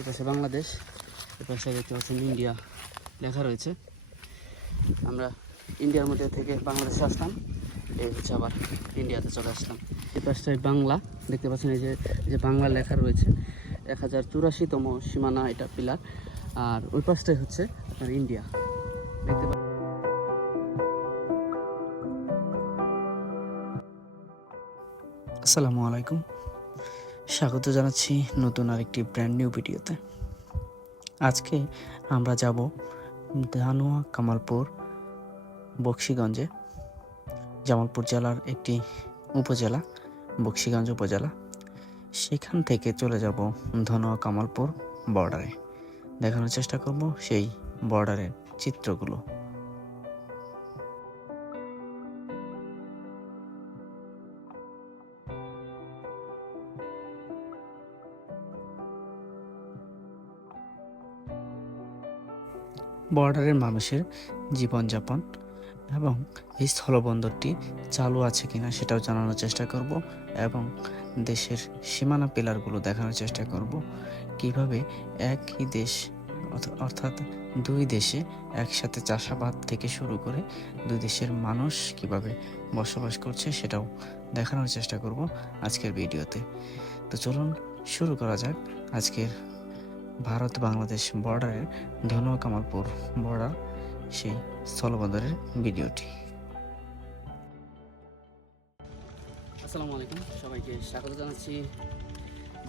এপাশে বাংলাদেশ, এপাশে দেখতে পাচ্ছেন ইন্ডিয়া লেখা রয়েছে। আমরা ইন্ডিয়ার মধ্যে থেকে বাংলাদেশে আসলাম, এই হচ্ছে আবার ইন্ডিয়াতে চলে আসলাম। এই বাংলা, দেখতে পাচ্ছেন এই যে যে বাংলা লেখা রয়েছে, এক হাজার চুরাশিতম সীমানা এটা পিলার, আর ওই পাশটাই হচ্ছে আপনার ইন্ডিয়া। দেখতে পাচ্ছেন আসসালামু আলাইকুম। স্বাগত জানাচ্ছি নতুন আরেকটি ব্র্যান্ড নিউ ভিডিওতে। আজকে আমরা যাব ধানুয়া কামালপুর বক্সিগঞ্জে, জামালপুর জেলার একটি উপজেলা, বক্সিগঞ্জ উপজেলা। সেখান থেকে চলে যাব ধনোয়া কামালপুর বর্ডারে দেখানোর চেষ্টা করব সেই বর্ডারের চিত্রগুলো। বর্ডারের মানুষের জীবনযাপন এবং এই স্থলবন্দরটি চালু আছে কিনা সেটাও জানানোর চেষ্টা করব এবং দেশের সীমানা পিলারগুলো দেখানোর চেষ্টা করব। কীভাবে একই দেশ অর্থ- অর্থাৎ দুই দেশে একসাথে চাষাবাদ থেকে শুরু করে দুই দেশের মানুষ কীভাবে বসবাস করছে সেটাও দেখানোর চেষ্টা করব আজকের ভিডিওতে। তো চলুন শুরু করা যাক আজকের ভারত বাংলাদেশ বর্ডারের ধনুয়া কামালপুর বর্ডার সেই স্থলবন্দরের ভিডিওটি। আসসালামু আলাইকুম, সবাইকে স্বাগত জানাচ্ছি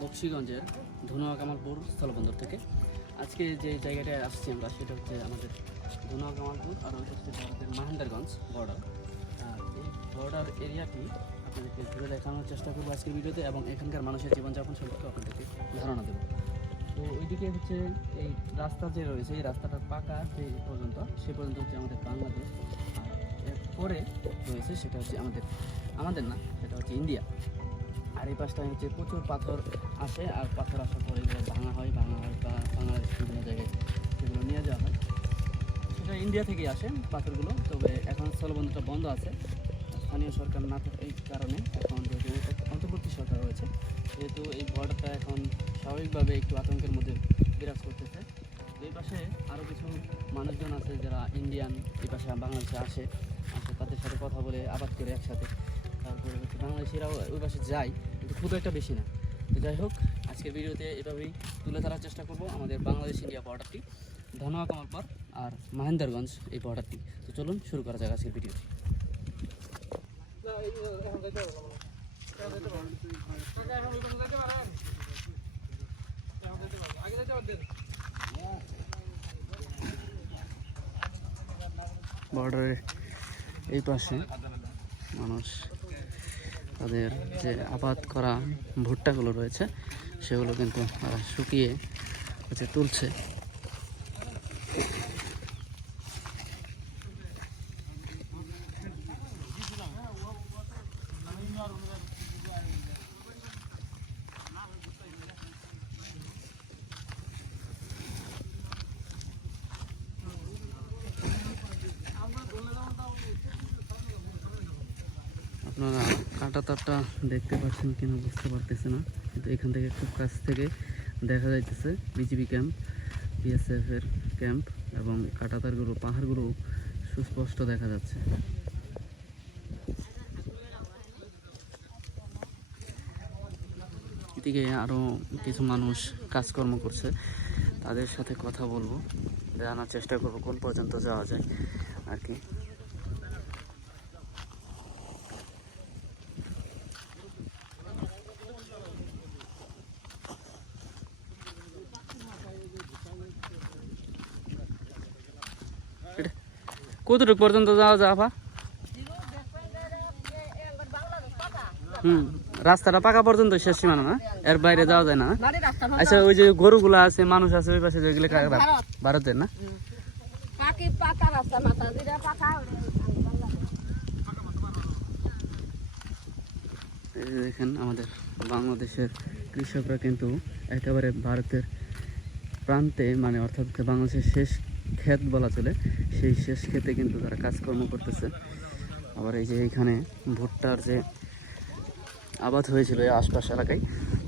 বক্সিগঞ্জের ধনুয়া কামালপুর স্থলবন্দর থেকে। আজকে যে জায়গাটায় আসছি আমরা, সেটা হচ্ছে আমাদের ধনুয়া কামালপুর আর ওইটা হচ্ছে ভারতের মাহেন্দারগঞ্জ বর্ডার বর্ডার এরিয়াটি আপনাদেরকে ঘুরে দেখানোর চেষ্টা করব আজকের ভিডিওতে এবং এখানকার মানুষের জীবনযাপন সম্পর্কে আপনাদেরকে ধারণা দেবো। তো ওইদিকে হচ্ছে এই রাস্তা যে রয়েছে, এই রাস্তাটা পাকা যে পর্যন্ত, সে পর্যন্ত হচ্ছে আমাদের বাংলাদেশ। এরপরে রয়েছে সেটা হচ্ছে আমাদের আমাদের না, সেটা হচ্ছে ইন্ডিয়া। আর এই পাশটায় হচ্ছে প্রচুর পাথর আসে, আর পাথর আসার পরে ভাঙা হয় ভাঙা হয় বা বাংলাদেশ বিভিন্ন জায়গায় সেগুলো নিয়ে যাওয়া হয়। সেটা ইন্ডিয়া থেকেই আসে পাথরগুলো, তবে এখন স্থলবন্দরটা বন্ধ আছে। স্থানীয় সরকার না এই কারণে এখন যেহেতু অন্তর্বর্তী সরকার রয়েছে যেহেতু এই বর্ডারটা এখন স্বাভাবিকভাবে একটু আতঙ্কের মধ্যে বিরাজ করতেছে। এই পাশে আরও কিছু মানুষজন আছে যারা ইন্ডিয়ান এই পাশে বাংলাদেশে আসে আসে, তাদের সাথে কথা বলে আবাদ করে একসাথে। তারপরে হচ্ছে বাংলাদেশিরাও ওই পাশে যায়, কিন্তু খুব একটা বেশি না। তো যাই হোক, আজকের ভিডিওতে এভাবেই তুলে ধরার চেষ্টা করব আমাদের বাংলাদেশ ইন্ডিয়া বর্ডারটি। ধনোয়া কামালপার আর মাহেন্দারগঞ্জ এই বর্ডারটি। তো চলুন শুরু করা যাক আজকের ভিডিওটি। বর্ডারের এই পাশে মানুষ তাদের যে আবাদ করা ভুট্টাগুলো রয়েছে, সেগুলো কিন্তু শুকিয়ে হচ্ছে, তুলছে। আপনারা কাটা তারটা দেখতে পাচ্ছেন কিনা বুঝতে পারতেছে না। কিন্তু এখান থেকে খুব কাছ থেকে দেখা যাইতেছে বিজিবি ক্যাম্প, বিএসএফ এর ক্যাম্প এবং কাটা তারগুলো পাহাড়গুলো সুস্পষ্ট দেখা যাচ্ছে। এদিকে আরও কিছু মানুষ কাজকর্ম করছে। তাদের সাথে কথা বলব। জানার চেষ্টা করব, কোন পর্যন্ত যাওয়া যায় আর কি। কতটুকু পর্যন্ত যাওয়া যায় আপা? হুম রাস্তাটা পাকা পর্যন্ত শেষ সীমানা না? এর বাইরে যাওয়া যায় না না? বাড়ির রাস্তা ভালো। আচ্ছা ওই যে গরুগুলা আছে মানুষ আছে ওই পাশে যেগুলো ভারতের না? দেখেন আমাদের বাংলাদেশের কৃষকরা কিন্তু একেবারে ভারতের প্রান্তে মানে অর্থাৎ বাংলাদেশের শেষ ক্ষেত বলা চলে, সেই শেষ ক্ষেতে কিন্তু তারা কাজকর্ম করতেছে। আবার এই যে এইখানে ভুট্টার যে আবাদ হয়েছিল এই আশপাশ এলাকায়,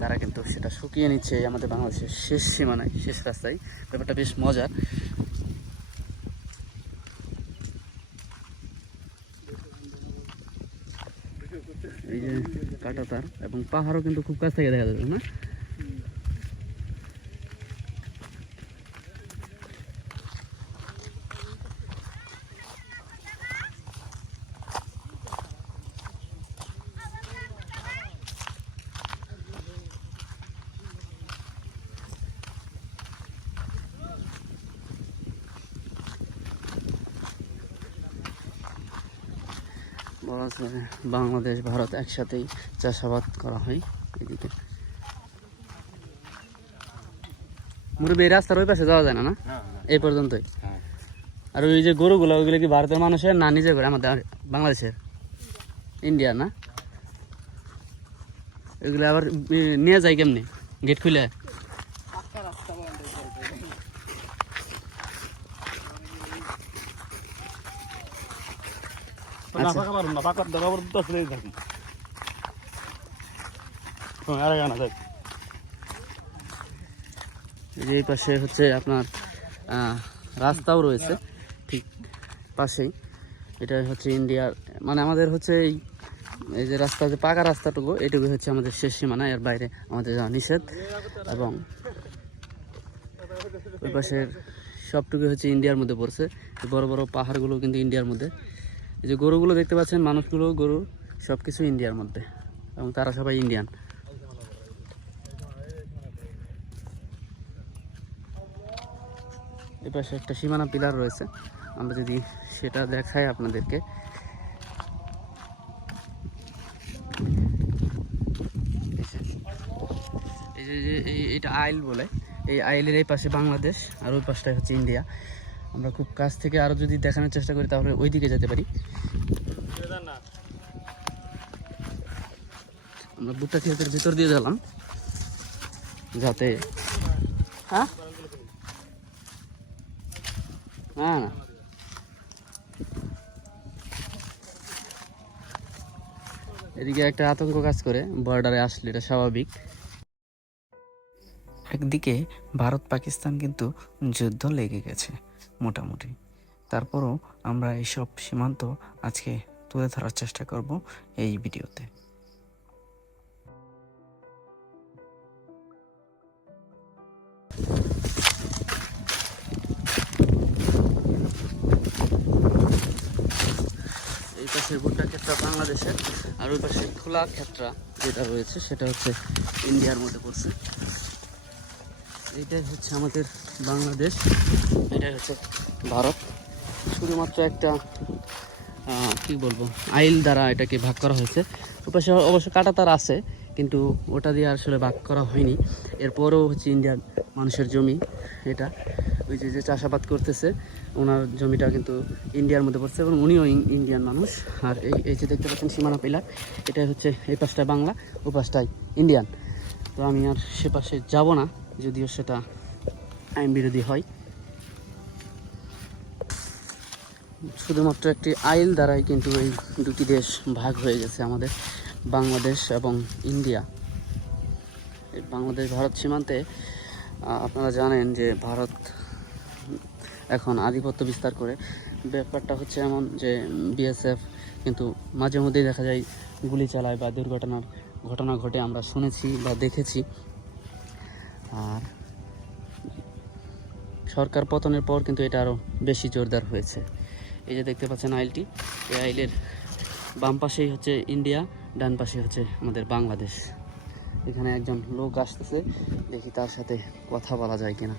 তারা কিন্তু সেটা শুকিয়ে নিচ্ছে আমাদের বাংলাদেশের শেষ সীমানায়, শেষ রাস্তায়। ব্যাপারটা বেশ মজার। এই যে কাটা তার এবং পাহাড়ও কিন্তু খুব কাছ থেকে দেখা যাবে না? বলা যায় বাংলাদেশ ভারত একসাথেই চাষাবাদ করা হয় এদিকে। মুরব্বী এই রাস্তার ওই পাশে যাওয়া যায় না না? এই পর্যন্তই? আর ওই যে গরুগুলো ওইগুলো কি ভারতের মানুষের না নিজে করে? আমাদের বাংলাদেশের? ইন্ডিয়া না? এগুলো আবার নিয়ে যায় কেমনি? গেট খুলে? না পারুন না দশ আর গান এই যে এই পাশে হচ্ছে আপনার রাস্তাও রয়েছে ঠিক পাশেই। এটা হচ্ছে ইন্ডিয়ার মানে আমাদের হচ্ছে এই এই যে রাস্তা যে পাকা রাস্তাটুকু এইটুকু হচ্ছে আমাদের শেষ সীমানা এর বাইরে আমাদের যাওয়া নিষেধ। এবং ওই পাশের সবটুকু হচ্ছে ইন্ডিয়ার মধ্যে পড়ছে বড় বড় পাহাড়গুলো কিন্তু ইন্ডিয়ার মধ্যে। এই যে গরুগুলো দেখতে পাচ্ছেন, মানুষগুলো গরু সব কিছু ইন্ডিয়ার মধ্যে, এবং তারা সবাই ইন্ডিয়ান। এ পাশে একটা সীমানা পিলার রয়েছে, আমরা যদি সেটা দেখাই আপনাদেরকে। এই যে এটা আইল বলে, এই আইলের এই পাশে বাংলাদেশ, আর ওই পাশটাই হচ্ছে ইন্ডিয়া। আমরা খুব কাছ থেকে আরও যদি দেখানোর চেষ্টা করি, তাহলে ওই দিকে যেতে পারি। আমরা বুটটা ক্ষেতের ভিতর দিয়ে গেলাম যাতে হ্যাঁ? এদিকে একটা আতঙ্ক কাজ করে বর্ডারে আসলে এটা স্বাভাবিক। একদিকে ভারত পাকিস্তান কিন্তু যুদ্ধ লেগে গেছে। মোটামুটি। তারপরও আমরা এইসব সীমান্ত আজকে তুলে ধরার চেষ্টা করব এই ভিডিওতে। এই বাংলাদেশের আর ওই পাশে খোলা ক্ষেত্রা যেটা রয়েছে সেটা হচ্ছে ইন্ডিয়ার মধ্যে পড়ছে। এইটাই হচ্ছে আমাদের বাংলাদেশ। এটাই হচ্ছে ভারত। শুধুমাত্র একটা কি বলব, আইল দ্বারা এটাকে ভাগ করা হয়েছে। ওই পাশে অবশ্য কাটা তার আছে, কিন্তু ওটা দিয়ে আসলে ভাগ করা হয়নি। এরপরও হচ্ছে ইন্ডিয়ান মানুষের জমি এটা। ওই যে যে চাষাবাদ করতেছে, ওনার জমিটা কিন্তু ইন্ডিয়ার মধ্যে পড়ছে এবং উনিও ইন্ডিয়ান মানুষ। আর এই এই যে দেখতে পাচ্ছেন সীমানা পিলার এটা হচ্ছে এই পাশটায় বাংলা ও পাশটায় ইন্ডিয়ান। তো আমি আর সে পাশে যাব না। যদিও সেটা আইন বিরোধী হয়। শুধুমাত্র একটি আইল দ্বারাই কিন্তু এই দুটি দেশ ভাগ হয়ে গেছে আমাদের, বাংলাদেশ এবং ইন্ডিয়া। বাংলাদেশ, ভারত সীমান্তে আপনারা জানেন যে ভারত এখন আধিপত্য বিস্তার করে। ব্যাপারটা হচ্ছে এমন যে বিএসএফ কিন্তু মাঝে মধ্যেই দেখা যায় গুলি চালায় বা দুর্ঘটনার ঘটনা ঘটে আমরা শুনেছি বা দেখেছি। আর সরকার পতনের পর কিন্তু এটা আরও বেশি জোরদার হয়েছে। এই যে দেখতে পাচ্ছেন আইলটি, এই আইলের বাম পাশেই হচ্ছে ইন্ডিয়া, ডান পাশে হচ্ছে আমাদের বাংলাদেশ। এখানে একজন লোক আসতেছে, দেখি তার সাথে কথা বলা যায় কিনা।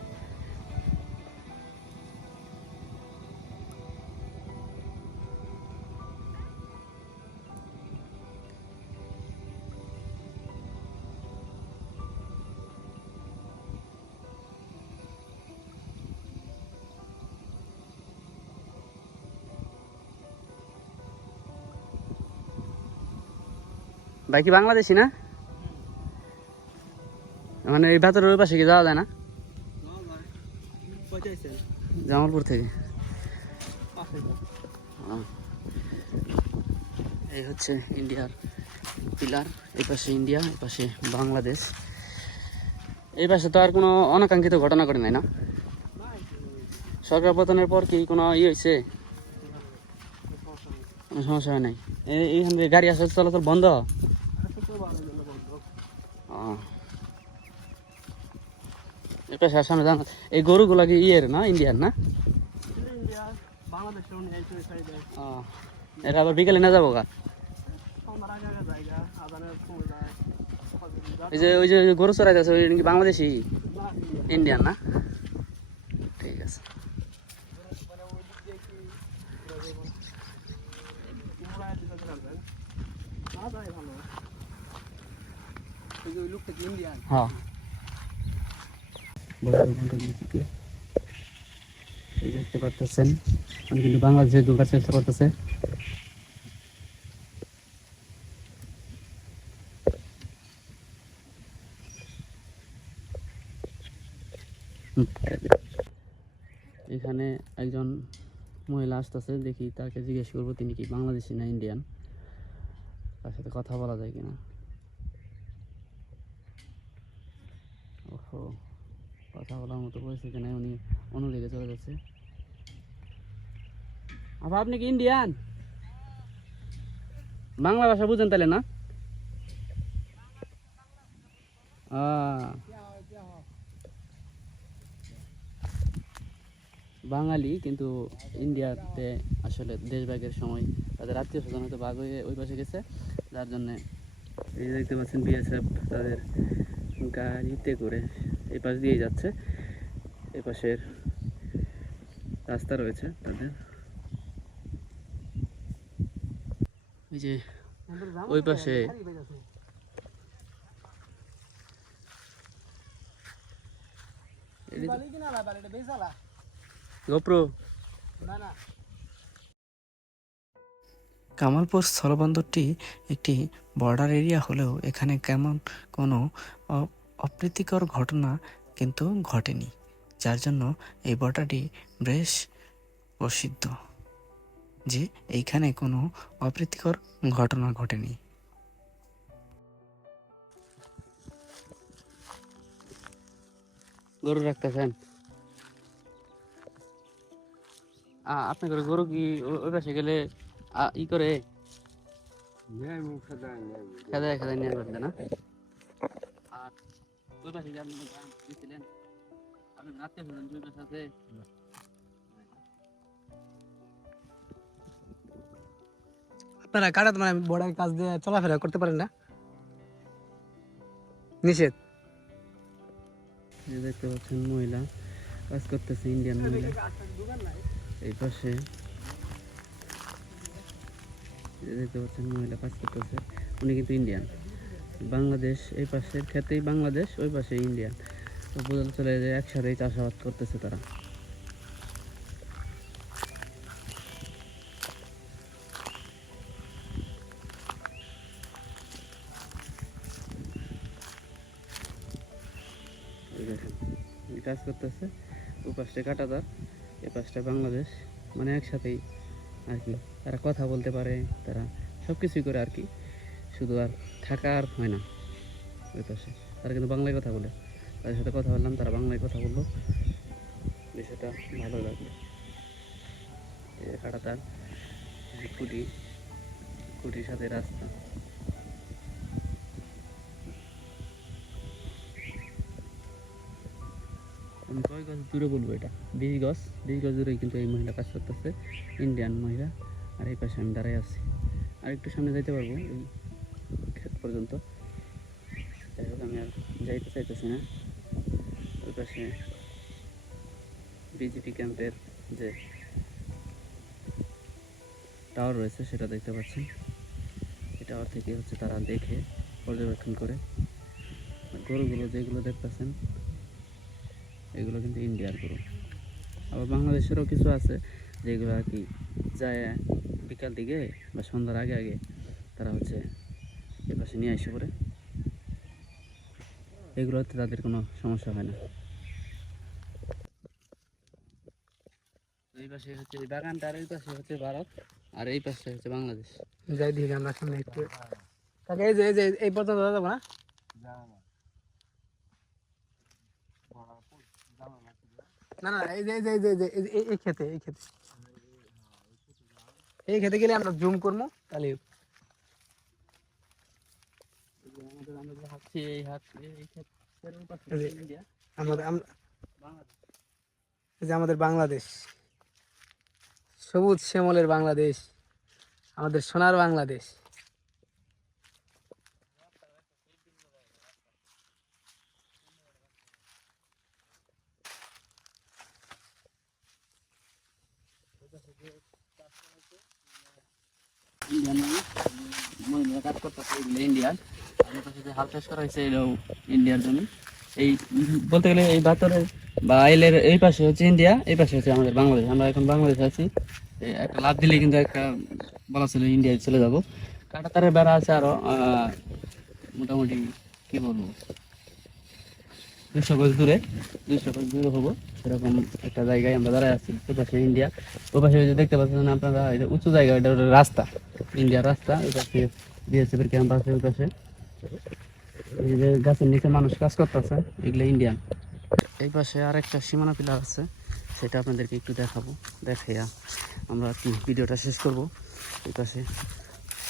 ভাই কি বাংলাদেশি না? মানে এই ভেতরের ওই পাশে কি যাওয়া যায় না? জামালপুর থেকে। এই হচ্ছে ইন্ডিয়ার পিলার, এই পাশে ইন্ডিয়া, এই পাশে বাংলাদেশ। এই পাশে তো আর কোনো অনাকাঙ্ক্ষিত ঘটনা ঘটে নাই না? সরকার পতনের পর কি কোনো ই হয়েছে? সমস্যা হয় নাই। এই- এইখান থেকে গাড়ি আসা চলাচল বন্ধ ও। এই পাশে আর সামনে জান এই গরুগুলা কি ইয়ের না ইন্ডিয়ান না। এটা আবার বিকেলে না যাব গা? ওই যে ওই যে গরু চড়াইতে আছে ওই কি বাংলাদেশি? ইন্ডিয়ান না? ঠিক আছে। হ্যাঁ। এই বাংলাদেশে চেষ্টা করতেছে। এখানে একজন মহিলা আসতেছে, দেখি তাকে জিজ্ঞেস করব, তিনি কি বাংলাদেশি না ইন্ডিয়ান তার সাথে কথা বলা যায় কিনা? মতো পরিস্থিতি উনি অন্যদিকে চলে যাচ্ছে। আবার আপনি কি ইন্ডিয়ান বাংলা ভাষা বুঝেন তাহলে না? বাঙালি কিন্তু ইন্ডিয়াতে আসলে দেশভাগের সময় তাদের আত্মীয় স্বজন হয়তো ভাগ হয়ে ওই পাশে গেছে, যার জন্যে এই দেখতে পাচ্ছেন বিএসএফ তাদের গাড়িতে করে এই পাশ দিয়ে যাচ্ছে। এই পাশের রাস্তা রয়েছে তাদের। এই যে ওই পাশে কামালপুর স্থলবন্দরটি একটি বর্ডার এরিয়া হলেও এখানে কেমন কোনো অপ্রীতিকর ঘটনা কিন্তু ঘটেনি। যার জন্য এই বর্ডারটি বেশ প্রসিদ্ধ যে এইখানে কোনো অপ্রীতিকর ঘটনা ঘটেনি। গরু রাখতেছেন? আ- আপনার গরু কি ও- ওই পাশে গেলে ই করে? খেদায় খেদায় নিয়ে না? আর ওই পাশে যে আপনি পাশে আছে আপনারা কাটা মানে বর্ডার কাজ দিয়ে চলাফেরা করতে পারেন না? নিষেধ। দেখতে পাচ্ছেন মহিলা কাজ করতেছে ইন্ডিয়ান মহিলা। এই পাশে। দেখতে পাচ্ছেন মহিলা কাজ করতেছে উনি কিন্তু ইন্ডিয়ান বাংলাদেশ এই পাশের ক্ষেত্রেই বাংলাদেশ ওই পাশে ইন্ডিয়ান তো চলে যে একসাথেই চাষাবাদ করতেছে তারা। কাজ করতেছে। ও পাশটা কাটাতার এ পাশটা বাংলাদেশ। মানে একসাথেই আর কি, তারা কথা বলতে পারে, তারা সব কিছুই করে আর কি। শুধু আর থাকা আর হয় না। ওই পাশে, তারা কিন্তু বাংলায় কথা বলে। তাদের সাথে কথা বললাম, তারা বাংলায় কথা বলল। বিষয়টা ভালো লাগল। এই যে খুঁটি খুঁটির সাথে রাস্তা। আমি কয় গজ দূরে বলব এটা? বিশ গজ বিশ গজ দূরে কিন্তু এই মহিলা কাজ করতেছে ইন্ডিয়ান মহিলা। আর এই পাশে আমি দাঁড়াই আছি। আর একটু সামনে যাইতে পারব, এই ক্ষেত পর্যন্ত। যাই হোক, আমি আর যাইতে চাইতেছি না। ওই পাশে বিজেপি ক্যাম্পের যে টাওয়ার রয়েছে, সেটা দেখতে পাচ্ছেন। এই টাওয়ার থেকে হচ্ছে তারা দেখে, পর্যবেক্ষণ করে। গরুগুলো যেগুলো দেখতেছেন, এগুলো কিন্তু ইন্ডিয়ার গরু। আবার বাংলাদেশেরও কিছু আছে যেগুলো আর কি যায় বিকাল দিকে বা সন্ধ্যার আগে আগে তারা হচ্ছে এ পাশে নিয়ে এসে পড়ে এগুলোতে তাদের কোনো সমস্যা হয় না। পাশে হচ্ছে বাগানটা, আর এই পাশে হচ্ছে ভারত, আর এই পাশে হচ্ছে বাংলাদেশ। যাই দিকে আমরা সামনে একটু। কাকা, এই যে এই যে, এই পর্যন্ত যাব না? না না, এই যে এই যে, এই যে- এই খেতে এই খেতে এই খেতে গেলে আমরা জুম করব, তাহলে। এই যে আমাদের বাংলাদেশ। সবুজ শ্যামলের বাংলাদেশ, আমাদের সোনার বাংলাদেশ। কাজ করতেছে ইন্ডিয়ান হাল চাষ করা হয়েছে ইন্ডিয়ার জমি। এই বলতে গেলে এই বাতরের বা আইলের এই পাশে হচ্ছে ইন্ডিয়া এই পাশে হচ্ছে আমাদের বাংলাদেশ। আমরা এখন বাংলাদেশে আছি। একটা লাভ দিলে কিন্তু একটা বলা ছিল ইন্ডিয়ায় চলে যাব। কাটাতারের বেড়া আছে আরও আহ, মোটামুটি কি বলব? দুশো গজ দূরে দুশো গজ দূরে হব। সেরকম একটা জায়গায় আমরা দাঁড়ায় আছি ওই পাশে ইন্ডিয়া ওই পাশে যে দেখতে পাচ্ছেন আপনারা এটা উঁচু জায়গা এটা রাস্তা ইন্ডিয়ার রাস্তা। ওই পাশে বিএসএফ এর ক্যাম্প আছে ওই পাশে। এই যে গাছের নিচে মানুষ কাজ করতেছে এগুলো ইন্ডিয়ান এই পাশে আরেকটা সীমানা পিলার আছে, সেটা আপনাদেরকে একটু দেখাবো। দেখাইয়া আমরা কি ভিডিওটা শেষ করব। এই পাশে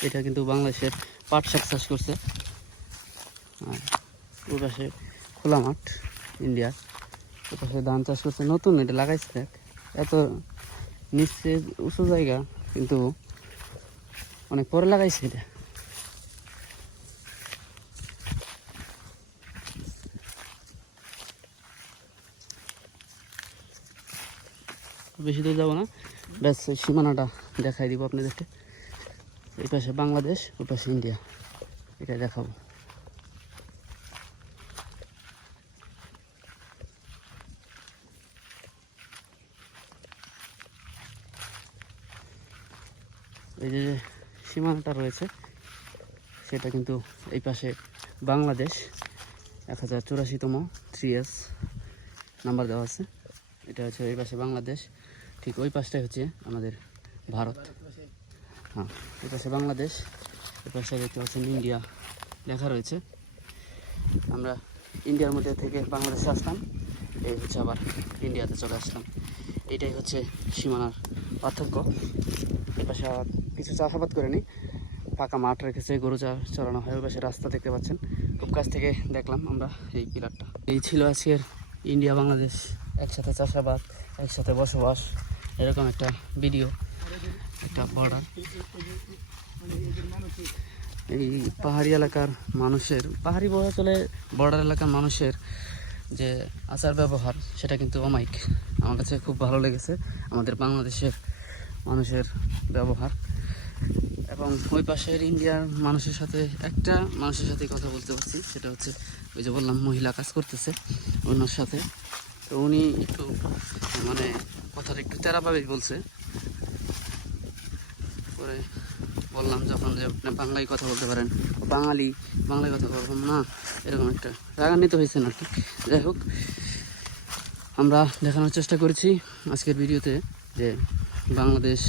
এটা কিন্তু বাংলাদেশের পাট শাক চাষ করছে। আর ওই পাশে খোলা মাঠ ইন্ডিয়ার ওই পাশে ধান চাষ করছে, নতুন এটা লাগাইছে। দেখ এত নিচে উঁচু জায়গা, কিন্তু অনেক পরে লাগাইছে এটা। বেশি দূর যাব না। ব্যাস সীমানাটা দেখাই দিব আপনাদেরকে। এই পাশে বাংলাদেশ, ওই পাশে ইন্ডিয়া। এটা দেখাবো। এই যে সীমানাটা রয়েছে, সেটা কিন্তু এই পাশে বাংলাদেশ, এক হাজার চুরাশিতম, থ্রি এস নাম্বার দেওয়া আছে। এটা হচ্ছে এই পাশে বাংলাদেশ। ঠিক ওই পাশটাই হচ্ছে আমাদের ভারত। হ্যাঁ এই পাশে বাংলাদেশ, এই পাশে দেখতে পাচ্ছেন ইন্ডিয়া লেখা রয়েছে। আমরা ইন্ডিয়ার মধ্যে থেকে বাংলাদেশে আসলাম, এই হচ্ছে আবার ইন্ডিয়াতে চলে আসলাম। এটাই হচ্ছে সীমানার পার্থক্য। এই পাশে কিছু চাষাবাদ করে নি ফাঁকা মাঠ রেখেছে, গরু চা চড়ানো হয়, ওই পাশে রাস্তা দেখতে পাচ্ছেন। খুব কাছ থেকে দেখলাম আমরা এই পিলারটা। এই ছিল আজকের ইন্ডিয়া বাংলাদেশ একসাথে চাষাবাদ, একসাথে বসবাস। এরকম একটা ভিডিও একটা বর্ডার এই পাহাড়ি এলাকার মানুষের, পাহাড়ি বলা চলে বর্ডার এলাকার মানুষের যে আচার ব্যবহার, সেটা কিন্তু অমাইক আমার কাছে খুব ভালো লেগেছে আমাদের বাংলাদেশের মানুষের ব্যবহার। এবং ওই পাশের ইন্ডিয়ার মানুষের সাথে, একটা মানুষের সাথে কথা বলতে পারছি, সেটা হচ্ছে ওই যে বললাম, মহিলা কাজ করতেছে, ওনার সাথে। তো উনি একটু মানে কথাটা একটু তেরাভাবেই বলছে। পরে বললাম যখন যে আপনি বাংলায় কথা বলতে পারেন, বাঙালি, বাংলায় কথা বলবেন না, এরকম একটা রাগান্বিত হয়েছেন আর কি। যাই হোক, আমরা দেখানোর চেষ্টা করেছি আজকের ভিডিওতে যে বাংলাদেশ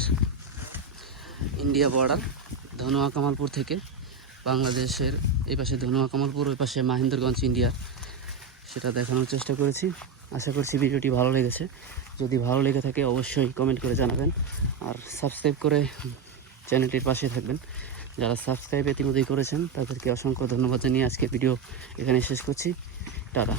ইন্ডিয়া বর্ডার, ধনুয়া কামালপুর থেকে বাংলাদেশের এই পাশে ধনুয়া কামালপুর, ওই পাশে মাহিন্দরগঞ্জ ইন্ডিয়া সেটা দেখানোর চেষ্টা করেছি। আশা করছি ভিডিওটি ভালো লেগেছে। যদি ভালো লেগে থাকে, অবশ্যই কমেন্ট করে জানাবেন। আর সাবস্ক্রাইব করে চ্যানেলটির পাশে থাকবেন। যারা সাবস্ক্রাইব ইতিমধ্যেই করেছেন, তাদেরকে অসংখ্য ধন্যবাদ জানিয়ে আজকে ভিডিও এখানে শেষ করছি। টাটা।